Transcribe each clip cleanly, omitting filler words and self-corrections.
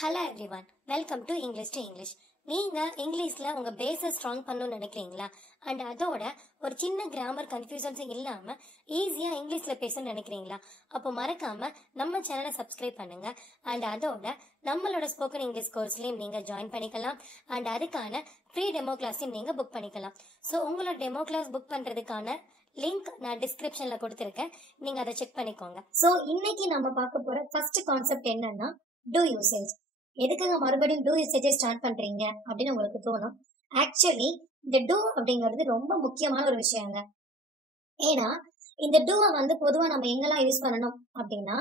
Hello everyone, welcome to English. நீங்கள் இங்கிலீஷில் உங்கள் பேஸை ஸ்ட்ராங் பண்ணணும்னு நினைக்கிறீங்களா? அண்ட் அதோட ஒரு சின்ன கிராமர் கன்ஃபியூஷன்ஸும் இல்லாமல் ஈஸியாக இங்கிலீஷில் பேசணும்னு நினைக்கிறீங்களா? அப்போ மறக்காமல் நம்ம சேனலை சப்ஸ்கிரைப் பண்ணுங்கள். அண்ட் அதோட நம்மளோட ஸ்போக்கன் இங்கிலீஷ் கோர்ஸ்லையும் நீங்கள் ஜாயின் பண்ணிக்கலாம். அண்ட் அதுக்கான ஃப்ரீ டெமோ கிளாஸையும் நீங்கள் புக் பண்ணிக்கலாம். ஸோ உங்களோட டெமோ கிளாஸ் புக் பண்ணுறதுக்கான லிங்க் நான் டிஸ்கிரிப்ஷனில் கொடுத்துருக்கேன். நீங்கள் அதை செக் பண்ணிக்கோங்க. ஸோ இன்னைக்கு நம்ம பார்க்க போகிற ஃபர்ஸ்ட் கான்செப்ட் என்னன்னா டூ யூசேஜ். எதுக்காக மறுபடியும் டூ யூசேஜை ஸ்டார்ட் பண்றீங்க அப்படின்னு உங்களுக்கு தோணும். ஆக்சுவலி இந்த டூ அப்படிங்கிறது ரொம்ப முக்கியமான ஒரு விஷயங்க. ஏன்னா இந்த டூவை பொதுவா நம்ம எங்கெல்லாம் யூஸ் பண்ணணும் அப்படின்னா,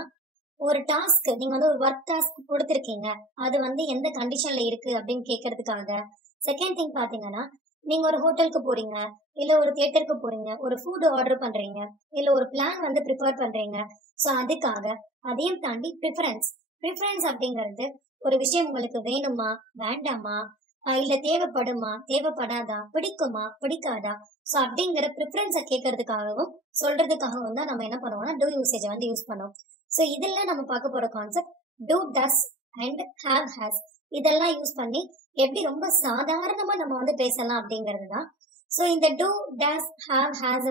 ஒரு டாஸ்க் நீங்க ஒரு ஒர்க் டாஸ்க் கொடுத்துருக்கீங்க, அது எந்த கண்டிஷன்ல இருக்கு அப்படின்னு கேட்கறதுக்காக. செகண்ட் திங் பாத்தீங்கன்னா, நீங்க ஒரு ஹோட்டலுக்கு போறீங்க, இல்ல ஒரு தியேட்டருக்கு போறீங்க, ஒரு ஃபுட் ஆர்டர் பண்றீங்க, இல்ல ஒரு பிளான் ப்ரிப்பேர் பண்றீங்க. ஸோ அதுக்காக. அதையும் தாண்டி ப்ரிஃபரன்ஸ் அப்படிங்கிறது ஒரு விஷயம் உங்களுக்கு வேணுமா, வேண்டாமா, இல்ல தேவைப்படுமா, தேவைப்படாதா, பிடிக்குமா, பிடிக்காதா, ஸோ அப்படிங்கிற ப்ரிஃபரன்ஸை கேட்கறதுக்காகவும் சொல்றதுக்காகவும் தான் நம்ம என்ன பண்ணுவோம்னா டூ யூசேஜை யூஸ் பண்ணோம். ஸோ இதெல்லாம் நம்ம பார்க்க போற concept do, does and have, has. இதெல்லாம் யூஸ் பண்ணி எப்படி ரொம்ப சாதாரணமா நம்ம பேசலாம் அப்படிங்கிறது தான். ஸோ இந்த do, does, have, has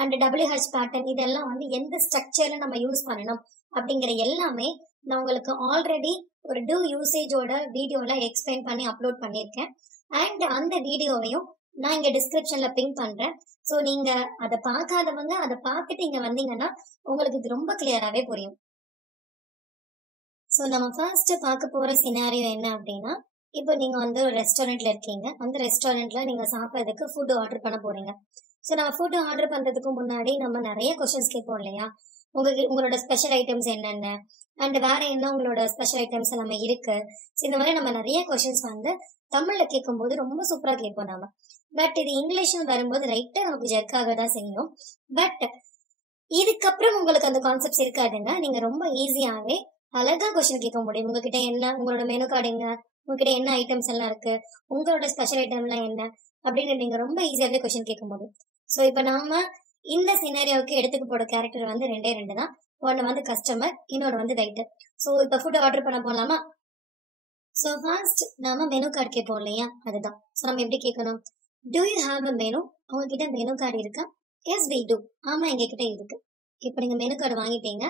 and WH pattern இதெல்லாம் எந்த ஸ்ட்ரக்சர்ல நம்ம யூஸ் பண்ணணும் அப்படிங்கிற எல்லாமே நான் உங்களுக்கு ஆல்ரெடி ஒரு டூ யூசேஜோட வீடியோல எக்ஸ்பிளைன் பண்ணி அப்லோட் பண்ணியிருக்கேன். அண்ட் அந்த வீடியோவையும் நான் இங்க டிஸ்கிரிப்ஷன்ல பின் பண்றேன். ஸோ நீங்க அதை பார்க்காதவங்க அதை பார்த்துட்டு இங்க வந்தீங்கன்னா உங்களுக்கு இது ரொம்ப கிளியராகவே புரியும். ஸோ நம்ம ஃபர்ஸ்ட் பார்க்க போற சினாரியோ என்ன அப்படின்னா, இப்போ நீங்க ஒரு ரெஸ்டாரண்ட்ல இருக்கீங்க. அந்த ரெஸ்டாரண்ட்ல நீங்க சாப்பிட்றதுக்கு ஃபுட் ஆர்டர் பண்ண போறீங்க. ஸோ நம்ம ஃபுட் ஆர்டர் பண்றதுக்கு முன்னாடி நம்ம நிறைய கொஸ்டின்ஸ் கேட்போம் இல்லையா? உங்களோட ஸ்பெஷல் ஐட்டம்ஸ் என்னென்ன, அண்ட் வேற என்ன உங்களோட ஸ்பெஷல் ஐட்டம்ஸ் நம்ம இருக்கு. இந்த மாதிரி நம்ம நிறைய கொஸ்டின்ஸ் தமிழ்ல கேட்கும்போது ரொம்ப சூப்பரா கேட்போம் நம்ம. பட் இது இங்கிலீஷ்னு வரும்போது ரைட்டா நமக்கு ஜெர்க்காக தான் செய்யும். பட் இதுக்கப்புறம் உங்களுக்கு அந்த கான்செப்ட்ஸ் இருக்காதுங்க. நீங்க ரொம்ப ஈஸியாவே அழகா கொஸ்டின் கேட்க முடியும். உங்ககிட்ட என்ன, உங்களோட மெனு கார்டு எங்க, உங்ககிட்ட என்ன ஐட்டம்ஸ் எல்லாம் இருக்கு, உங்களோட ஸ்பெஷல் ஐட்டம் எல்லாம் என்ன அப்படின்னு நீங்க ரொம்ப ஈஸியாவே கொஸ்டின் கேட்க முடியும். ஸோ இப்போ நாம இந்த சினாரியோவுக்கு எடுத்துக்க போற கேரக்டர் ரெண்டே ரெண்டு தான். ஒன்னு கஸ்டமர், இன்னொரு வெயிட்டர். ஸோ இப்போ ஃபுட் ஆர்டர் பண்ண போலாமா? ஸோ ஃபர்ஸ்ட் நாம மெனு கார்டு கேட்போம் இல்லையா, அதுதான். ஸோ நம்ம எப்படி கேட்கணும்? Do you have a menu? உங்ககிட்ட மெனு கார்டு இருக்கா? Yes we do. ஆமா, எங்க கிட்ட இருக்கு. இப்போ நீங்க மெனு கார்டு வாங்கிட்டீங்க.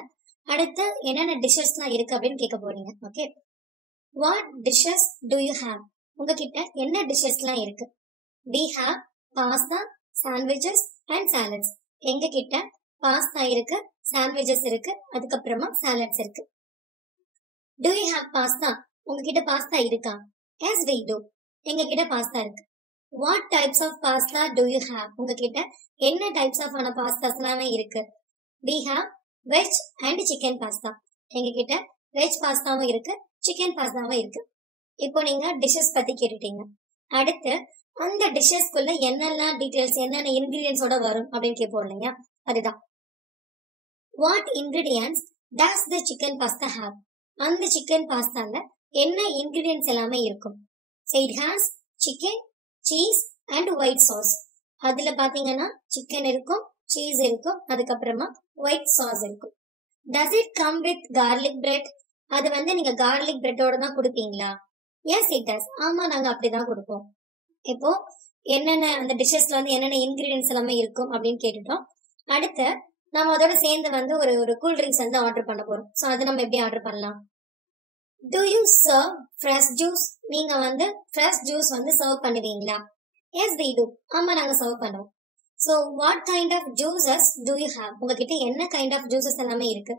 அடுத்து என்னென்ன டிஷ்ஷஸ்லாம் இருக்கு அப்படின்னு கேட்க போறீங்க. Okay, what dishes do you have? உங்ககிட்ட என்ன டிஷ்ஷஸ்லாம் இருக்கு? We have pasta, sandwiches and salads. எங்க கிட்ட பாஸ்தா இருக்கு, சாண்ட்விச்சஸ் இருக்கு, அதுக்கப்புறமா சாலட்ஸ் இருக்கு. Do you have pasta? உங்ககிட்ட பாஸ்தா இருக்கா? Yes we do. எங்க கிட்ட பாஸ்தா இருக்கு. What types of pasta do you have? உங்ககிட்ட என்ன டைப்ஸ் ஆஃப் பாஸ்தாஸ் எல்லாமே இருக்கு? We have veg and chicken pasta. எங்க கிட்ட வெஜ் பாஸ்தாவும் இருக்கு, சிக்கன் பாஸ்தாவும் இருக்கு. இப்போ நீங்க டிஷ்ஷஸ் பத்தி கேட்டுட்டீங்க. அடுத்து அந்த டிஷ்ஷஸ்க்குள்ள என்னெல்லாம் டீடைல்ஸ், என்னென்ன இன்கிரீடியன்ஸோட வரும் அப்படின்னு கேட்போம் இல்லையா, அதுதான். What ingredients does the chicken pasta have? அந்த சிக்கன் பாஸ்தால என்ன இன்கிரீடியன்ஸ் எல்லாமே இருக்கும்? So it has chicken, cheese and white sauce. அதுல பாத்தீங்கன்னா சிக்கன் இருக்கும், சீஸ் இருக்கும், அதுக்கப்புறமா ஒயிட் சாஸ் இருக்கும். Does it come with garlic bread? அது நீங்க கார்லிக் பிரெட்டோட தான் கொடுப்பீங்களா? S it does. ஆமா, நாங்க அப்படிதான் கொடுப்போம். இப்போ என்னென்ன அந்த டிஷ்ஷஸ்ல என்னென்ன இன்கிரீடியன்ஸ் எல்லாமே இருக்கும் அப்படின்னு கேட்டுட்டோம். அடுத்து நம்ம அதோட சேர்ந்து ஒரு கூல் ட்ரிங்க்ஸ் ஆர்டர் பண்ண போறோம். ஸோ அது நம்ம எப்படி ஆர்டர் பண்ணலாம்? Do you serve fresh juice? நீங்க ஃப்ரெஷ் ஜூஸ் சர்வ் பண்ணுவீங்களா? Yes we do. ஆமா, நாங்க சர்வ் பண்ணுவோம். So what kind of juices do you have? உங்ககிட்ட என்ன கைண்ட் ஆஃப் ஜூசஸ் எல்லாமே இருக்கு?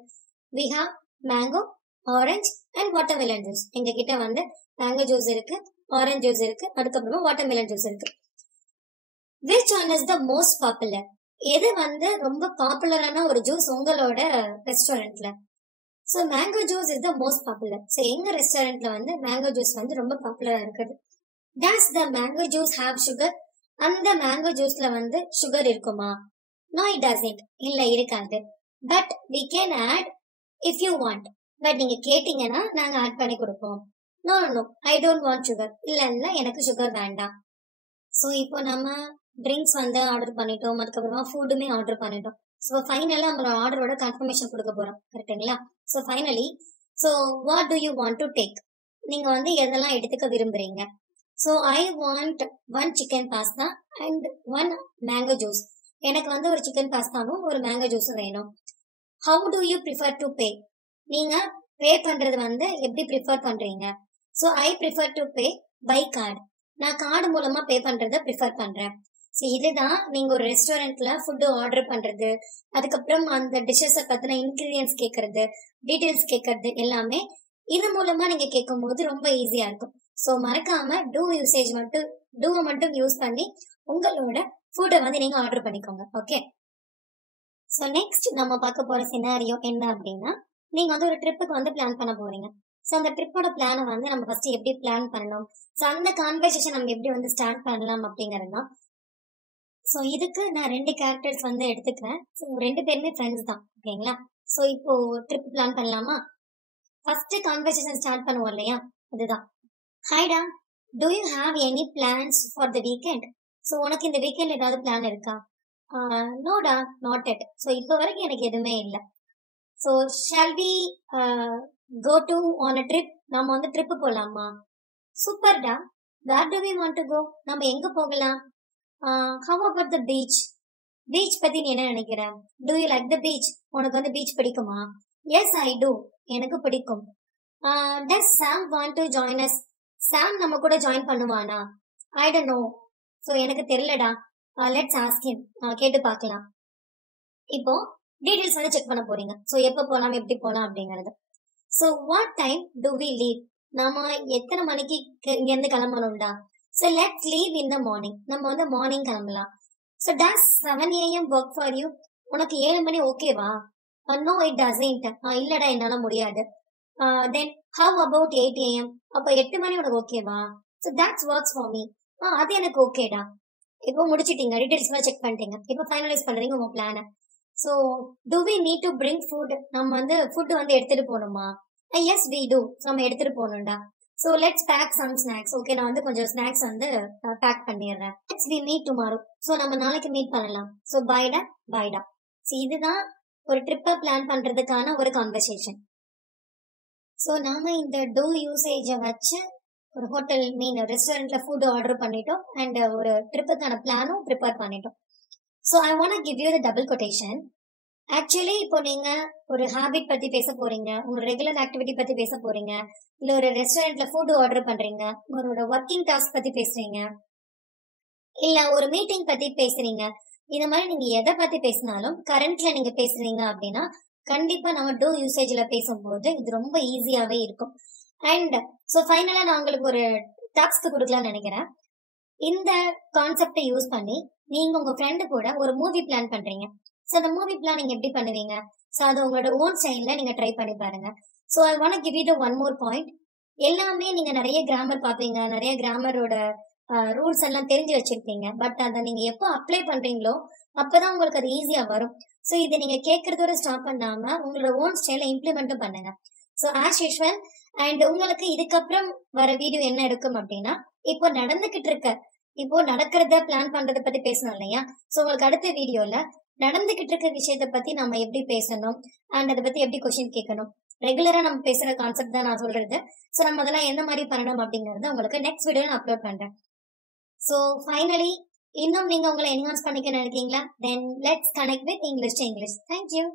We have mango, orange and watermelon juice. எங்க கிட்ட மேங்கோ ஜூஸ் இருக்கு, ஆரஞ்ச் ஜூஸ் இருக்கு, அதுக்கப்புறமா வாட்டர்மெலன் ஜூஸ் இருக்கு. Which one is the most popular? எது ரொம்ப பாப்புலரான ஒரு ஜூஸ் உங்களோட ரெஸ்டாரண்ட்ல? So mango juice is the most popular. So எங்க ரெஸ்டாரண்ட்ல மேங்கோ ஜூஸ் ரொம்ப பாப்புலரா இருக்குது. Does the mango juice have sugar? அந்த மேங்கோ ஜூஸ்ல சுகர் இருக்குமா? No it doesn't. இல்ல, இருக்காது. But we can add if you want. But நீங்க கேட்டீங்கன்னா நாங்க ஆட் பண்ணி கொடுப்போம். No no, I don't want sugar. இல்ல இல்ல, எனக்கு சுகர் வேண்டாம். ஸோ இப்போ நம்ம ட்ரிங்க்ஸ் ஆர்டர் பண்ணிட்டோம், அதுக்கப்புறமா ஃபுட்டுமே ஆர்டர் பண்ணிட்டோம். ஸோ ஃபைனலா நம்மளோட ஆர்டரோட கன்ஃபர்மேஷன் கொடுக்க போறோம், கரெக்டுங்களா? So finally, so what do you want to take? நீங்க வந்து எதெல்லாம் எடுத்துக்க விரும்புறீங்க. So I want 1 chicken pasta and 1 mango juice. எனக்கு வந்து ஒரு சிக்கன் பாஸ்தாவும் ஒரு மேங்கோ ஜூஸும் வேணும். How do you prefer to pay? நீங்க பே பண்றது வந்து எப்படி ப்ரிஃபர் பண்றீங்க? So I prefer to pay by card. நான் கார்டு மூலமா பே பண்றத ப்ரிஃபர் பண்றேன். ஸோ இதுதான் நீங்க ஒரு ரெஸ்டாரண்ட்ல ஃபுட்டு ஆர்டர் பண்றது, அதுக்கப்புறம் அந்த டிஷ்ஷஸை பத்தின இன்கிரீடியன்ஸ் கேட்கறது, டீடைல்ஸ் கேட்கறது எல்லாமே இது மூலமா நீங்க கேட்கும் போது ரொம்ப ஈஸியா இருக்கும். ஸோ மறக்காம டூவை மட்டும் யூஸ் பண்ணி உங்களோட ஃபுட்டை வந்து நீங்க ஆர்டர் பண்ணிக்கோங்க. ஓகே. ஸோ நெக்ஸ்ட் நம்ம பார்க்க போற சினாரியோ என்ன அப்படின்னா, நீங்க வந்து ஒரு ட்ரிப்புக்கு வந்து பிளான் பண்ண போறீங்க. ஸோ அந்த ட்ரிப்போட பிளானை வந்து நம்ம ஃபர்ஸ்ட் எப்படி பிளான் பண்ணணும், ஸோ அந்த கான்வர்சேஷன் நம்ம எப்படி வந்து ஸ்டார்ட் பண்ணலாம் அப்படிங்கிறது தான். ஸோ இதுக்கு நான் 2 கேரக்டர்ஸ் வந்து எடுத்துக்கிறேன். ஸோ 2 பேருமே ஃப்ரெண்ட்ஸ் தான். ஓகேங்களா? ஸோ இப்போ ட்ரிப் பிளான் பண்ணலாமா? ஃபர்ஸ்ட் கான்வர்சேஷன் ஸ்டார்ட் பண்ணுவோம் இல்லையா, அதுதான். ஹாய்டா, do you have any plans for the weekend? So உனக்கு இந்த வீக்கெண்ட் ஏதாவது பிளான் இருக்கா? நோடா, நாட் எட். ஸோ இப்போ வரைக்கும் எனக்கு எதுவுமே இல்லை. So shall we go to on a trip? நம்ம வந்து ட்ரிப்பு போகலாமா? சூப்பர்டா, where do we want to go? நம்ம எங்க போகலாம்? How about the beach? Beach பத்தி நீ என்ன நினைக்கிற? Do you like the beach? உனக்கு வந்து பீச் பிடிக்குமா? எஸ் ஐ டூ, எனக்கு பிடிக்கும். Does Sam want to join us? Sam நம்ம கூட ஜாயின் பண்ணுவானா? I don't know. ஸோ எனக்கு தெரியலடா. Let's ask him. கேட்டு பார்க்கலாம். இப்போ டீடைல்ஸ் வந்து செக் பண்ண போறீங்க. ஸோ எப்போ போகலாம், எப்படி போகலாம் அப்படிங்கிறது. So what time do we leave? நாம எத்தனை மணிக்கு இங்க இருந்து கிளம்பணும்டா? So let's leave in the morning. நம்ம வந்து மார்னிங் கிளம்பலாம். So does 7 AM work for you? உனக்கு 7 மணி ஓகேவா? No it doesn't. இல்லடா, என்னால முடியாது. Then how about 8 AM? அப்போ 8 மணி உனக்கு ஓகேவா? So that's works for me. அது எனக்கு ஓகேடா. இப்போ முடிச்சிட்டீங்க, டீடைல்ஸ் எல்லாம் செக் பண்ணிட்டீங்க. இப்போ ஃபைனலைஸ் பண்றீங்க உங்க பிளானை. So do we need to bring food? நம்ம வந்து ஃபுட் வந்து எடுத்துட்டு போகணுமா? Yes we do. நம்ம எடுத்துட்டு போகணும்டா. So let's pack some snacks. Okay, நான் வந்து கொஞ்சம் ஸ்நாக்ஸ் வந்து பேக் பண்ணிடுறேன். Let's we meet tomorrow. So நம்ம நாளைக்கு மீட் பண்ணலாம். ஸோ பைடா பைடா. ஸோ இதுதான் ஒரு ட்ரிப்பை பிளான் பண்றதுக்கான ஒரு கான்வர்சேஷன். ஸோ நாம இந்த டூ யூசேஜை வச்சு ஒரு ஹோட்டல் ரெஸ்டாரண்ட்ல ஃபுட் ஆர்டர் பண்ணிட்டோம் அண்ட் ஒரு ட்ரிப்புக்கான பிளானும் ப்ரிப்பேர் பண்ணிட்டோம். So I want give you the double quotation. Actually இப்போ நீங்க ஒரு ஹேபிட் பத்தி பேச போறீங்க, உங்க ரெகுலர் ஆக்டிவிட்டி பத்தி பேச போறீங்க, இல்ல ஒரு ரெஸ்டாரண்ட்ல ஃபுட் ஆர்டர் பண்றீங்க, உங்களோட ஒர்க்கிங் டாஸ்க் பத்தி பேசுறீங்க, இல்ல ஒரு மீட்டிங் பத்தி பேசுறீங்க. இந்த மாதிரி நீங்க எதை பத்தி பேசினாலும் கரண்ட்ல நீங்க பேசுறீங்க அப்படின்னா கண்டிப்பா நம்ம டூ யூசேஜ்ல பேசும்போது இது ரொம்ப ஈஸியாவே இருக்கும். அண்ட் ஸோ ஃபைனலா நான் உங்களுக்கு ஒரு டாஸ்க் கொடுக்கலாம்னு நினைக்கிறேன். இந்த கான்செப்டை யூஸ் பண்ணி நீங்க உங்க ஃப்ரெண்டு கூட ஒரு மூவி பிளான் பண்றீங்க. ஸோ அந்த மூவி பிளான் நீங்க எப்படி பண்ணுவீங்க? ஸோ அது உங்களோட ஓன் ஸ்டைல்ல நீங்க ட்ரை பண்ணி பாருங்க. So I want give you the one more point. எல்லாமே நீங்க நிறைய கிராமர் பார்ப்பீங்க, நிறைய கிராமரோட ரூல்ஸ் எல்லாம் தெரிஞ்சு வச்சிருப்பீங்க. பட் அதை நீங்க எப்போ அப்ளை பண்றீங்களோ அப்பதான் உங்களுக்கு அது ஈஸியா வரும். ஸோ இதை நீங்க கேட்கறதோட ஸ்டாப் பண்ணாம உங்களோட ஓன் ஸ்டைல இம்ப்ளிமெண்ட்டும் பண்ணுங்க. So as usual. அண்ட் உங்களுக்கு இதுக்கப்புறம் வர வீடியோ என்ன இருக்கும் அப்படின்னா, இப்போ நடந்துகிட்டு இருக்க, இப்போ நடக்கிறத பிளான் பண்றதை பத்தி பேசணும் இல்லையா? ஸோ உங்களுக்கு அடுத்த வீடியோல நடந்துகிட்டு இருக்க விஷயத்த பத்தி நம்ம எப்படி பேசணும் அண்ட் அதை பத்தி எப்படி கொஸ்டின் கேட்கணும், ரெகுலரா நம்ம பேசுற கான்செப்ட் தான் நான் சொல்றது. ஸோ நம்ம அதெல்லாம் எந்த மாதிரி பண்ணணும் அப்படிங்கறத உங்களுக்கு நெக்ஸ்ட் வீடியோ நான் அப்லோட் பண்றேன். ஸோ ஃபைனலி, இன்னும் நீங்க உங்களை என்ஹான்ஸ் பண்ணிக்க நினைக்கிறீங்களா? Then let's connect with English to English. Thank you.